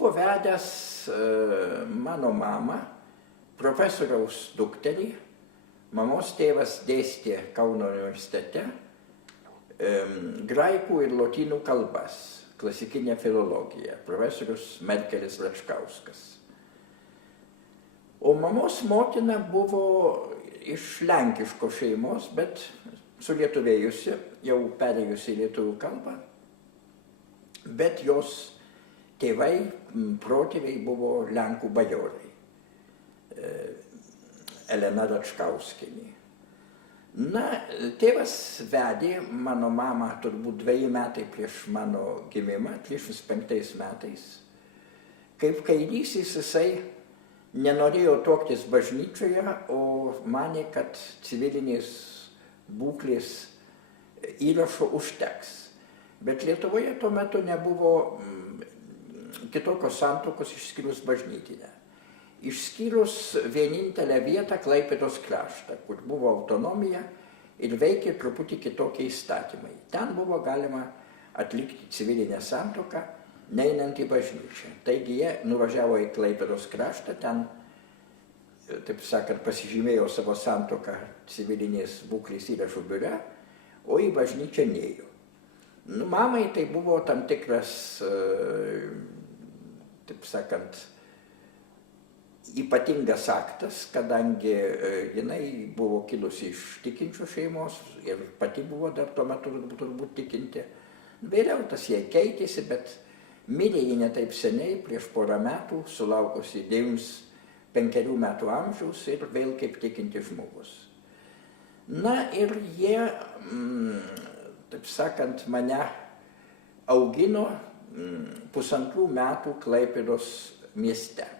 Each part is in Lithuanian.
buvo vedęs mano mamą, profesoriaus dukterį. Mamos tėvas dėstė Kauno universitete graikų ir lotynų kalbas, klasikinę filologiją, profesorius Merkelis Račkauskas. O mamos motina buvo iš lenkiškos šeimos, bet sulietuvėjusi, jau perėjusi į lietuvių kalbą, bet jos tėvai, protėviai buvo lenkų bajorai. Elena Račkauskienė. Na, tėvas vedė mano mamą turbūt 2 metai prieš mano gimimą, 35 metais. Kaip kairysis jisai nenorėjo tuoktis bažnyčioje, o manė, kad civilinės būklės įrašo užteks. Bet Lietuvoje tuo metu nebuvo kitokios santuokos išskyrus bažnytinę. Išskyrus vienintelę vietą Klaipėdos kraštą, kur buvo autonomija ir veikė truputį kitokie įstatymai. Ten buvo galima atlikti civilinę santuoką, neinant į bažnyčią. Taigi jie nuvažiavo į Klaipėdos kraštą, ten, taip sakant, pasižymėjo savo santuoką civilinės būklės įrašų biure, o į bažnyčią nėjo. Mamai tai buvo tam tikras, taip sakant, ypatingas aktas, kadangi jinai buvo kilusi iš tikinčių šeimos ir pati buvo dar tuo metu turbūt tikinti. Vėliau tas jai keitėsi, bet mirė ji ne taip seniai, prieš porą metų, sulaukusi 95 metų amžiaus ir vėl kaip tikinti žmogus. Na ir jie, taip sakant, mane augino 1,5 metų Klaipėdos mieste.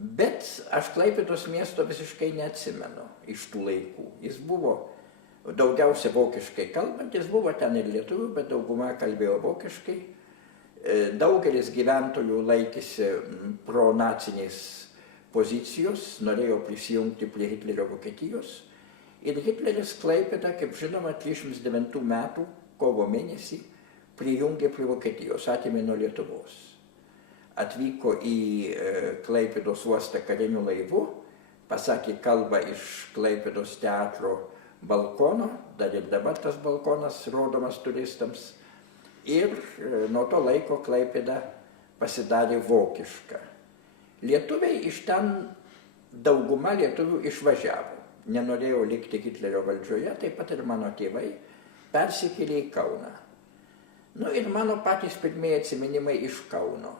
Bet aš Klaipėdos miesto visiškai neatsimenu iš tų laikų. Jis buvo daugiausia vokiškai kalbantis, buvo ten ir lietuvių, bet dauguma kalbėjo vokiškai. Daugelis gyventojų laikėsi pronacinės pozicijos, norėjo prisijungti prie Hitlerio Vokietijos. Ir Hitleris Klaipėdą, kaip žinoma, 39 metų kovo mėnesį prijungė prie Vokietijos, atėmė nuo Lietuvos. Atvyko į Klaipėdos uostą kariniu laivu, pasakė kalbą iš Klaipėdos teatro balkono, dar ir dabar tas balkonas rodomas turistams, ir nuo to laiko Klaipėda pasidarė vokiška. Lietuviai iš ten, dauguma lietuvių išvažiavo, nenorėjo likti Hitlerio valdžioje, taip pat ir mano tėvai persikėlė į Kauną. Nu ir mano patys pirmieji atsiminimai iš Kauno.